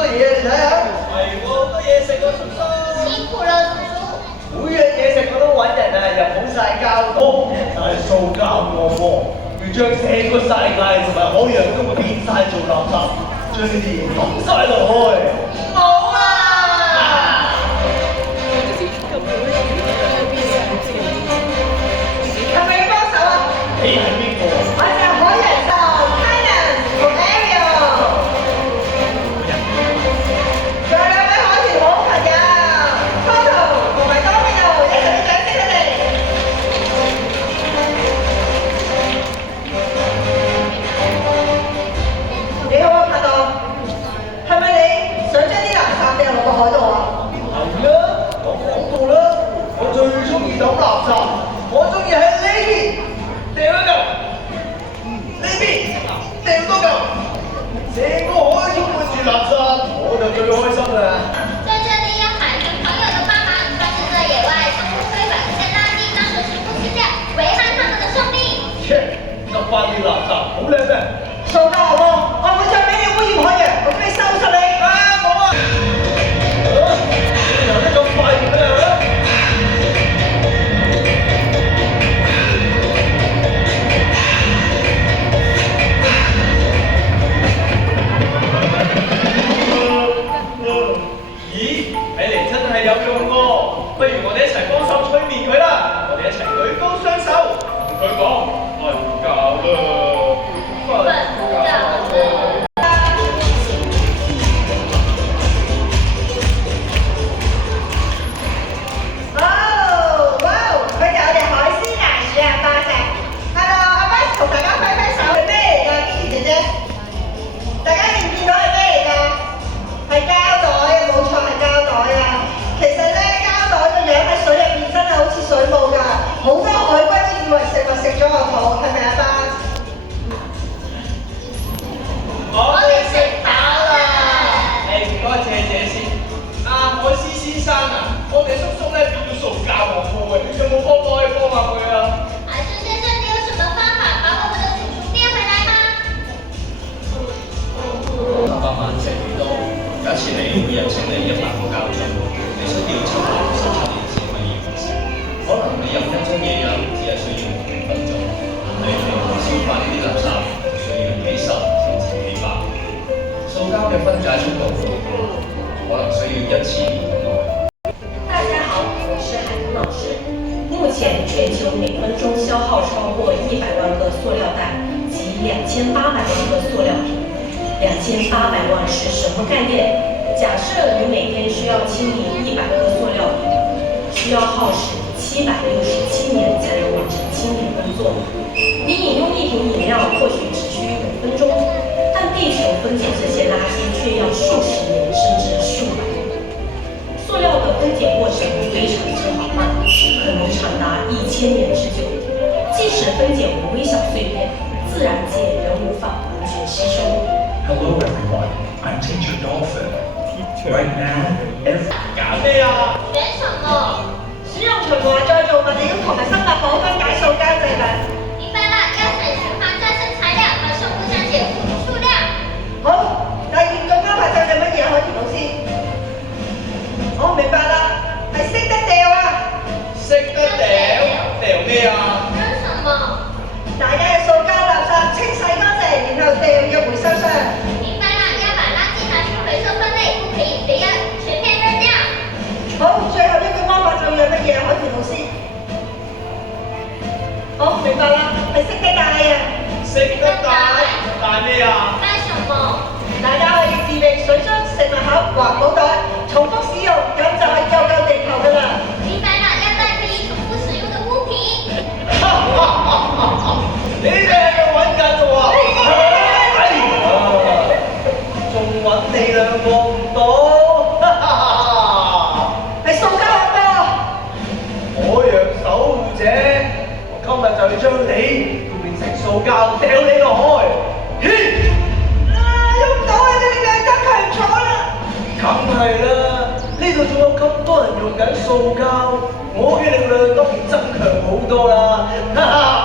多嘢，你睇下。係喎，好多嘢食喎，叔叔。辛苦了，叔叔。每樣嘢食我都揾人啊，又冇晒膠袋，但係塑膠惡魔要將成個世界同埋海洋都會變晒做垃圾，將呢啲嘢抌晒落去。冇啊！係咪要幫手啊？你係邊個？我就海洋獸 Kynan 同 Ariel，仲有兩位海豚好朋友 Toto 同埋 Domino， 一齊嚟掌聲佢哋。你好啊，拍檔，係咪你想將啲垃圾掉落個海度啊？係啊，我講過啦，我最中意抌垃圾，我中意喺呢邊掉一嚿，呢邊掉多嚿，成個海充滿住垃圾，我就最開心啦。在这里要喊声朋友的帮忙，抓着在野外生物会把这些垃圾当成食物吃掉，危害他们的生命。切，執翻啲垃圾好靚咩？塑膠惡魔，我唔會再俾你污染海洋，我叫你收拾你。啊，冇啊！你游得咁快嘅咩？咦，睇嚟真係有用喎！不如我哋一齊幫手催眠佢啦！我哋一齊舉高雙手，同佢講瞓覺啦，瞓覺啦。哦，哇！佢就我哋海鮮牙樹啊，化石。Hello，阿 Bus 同大家揮揮手，係咩嚟㗎？Kiki 姐姐，大家見唔見到係咩嚟㗎？係膠袋啊，冇錯係膠袋啊。其實咧，膠袋個樣喺水入邊真係好似水母㗎，好多海龜都以為食物食咗個肚，係咪啊，Bus？我哋食飽啦！誒，唔該謝謝先。阿海獅先生啊，我哋叔叔咧變咗塑膠惡魔嘅，有冇幫幫可以幫下佢啊？海狮先生，你有什么方法把我们的鼠鼠变回来吗？100萬隻魚多，假設你每日清理100個膠樽，你需要767年先可以完成。可能你飲一樽嘢飲只係需要5分鐘，你要回收翻呢啲垃圾需要幾十甚至幾百年。塑膠嘅分解速度可能需要1000年咁耐。大家好，我是海豚老師。目前全球每分鐘消耗超過100萬個塑料袋及2800萬個塑料瓶。2800萬是什麼概念？假設你每天需要清理100個塑料瓶，需要耗時767年才能完成清理工作。你飲用一瓶飲料或許只需5分鐘，但地球分解這些垃圾卻要數十年甚至數百年。塑料的分解過程非常之緩慢，可能長達1000年之久。即使分解為微小碎片，自然界仍無法完全吸收。Hello everyone, I'm Teacher Dolphin. Right now, 揀咩啊？选什么？使用循環再造物料同埋生物可分解塑膠製品。明白了，要選循環再生材料，把生物降解付出塑料。好，第二個方法就係乜嘢？海豚老師，我明白啦，係識得掉啊！識得掉咩啊？扔什麼？大家嘅塑膠垃圾清洗乾淨，然後掉入回收箱。明白了，要把垃圾拿去回收分類，不可以不要隨便扔掉。好，最後一個方法就係乜嘢？海豚老師，好，明白啦，係識得帶啊！識得帶咩啊？帶什麼？大家可以自備水樽、食物盒、環保袋，重複使用，咁就係救救地球㗎啦！明白了，要帶可以重複使用的物品。你哋喺度揾緊喎，仲揾你兩個唔到，係塑膠惡魔，海洋守護者，我今日就要將你都變成塑膠，掉你落海。喐唔到啊！你哋兩真強咗啦！梗係啦，呢度仲有咁多人用緊塑膠，我嘅力量當然增強好多啦，哈哈！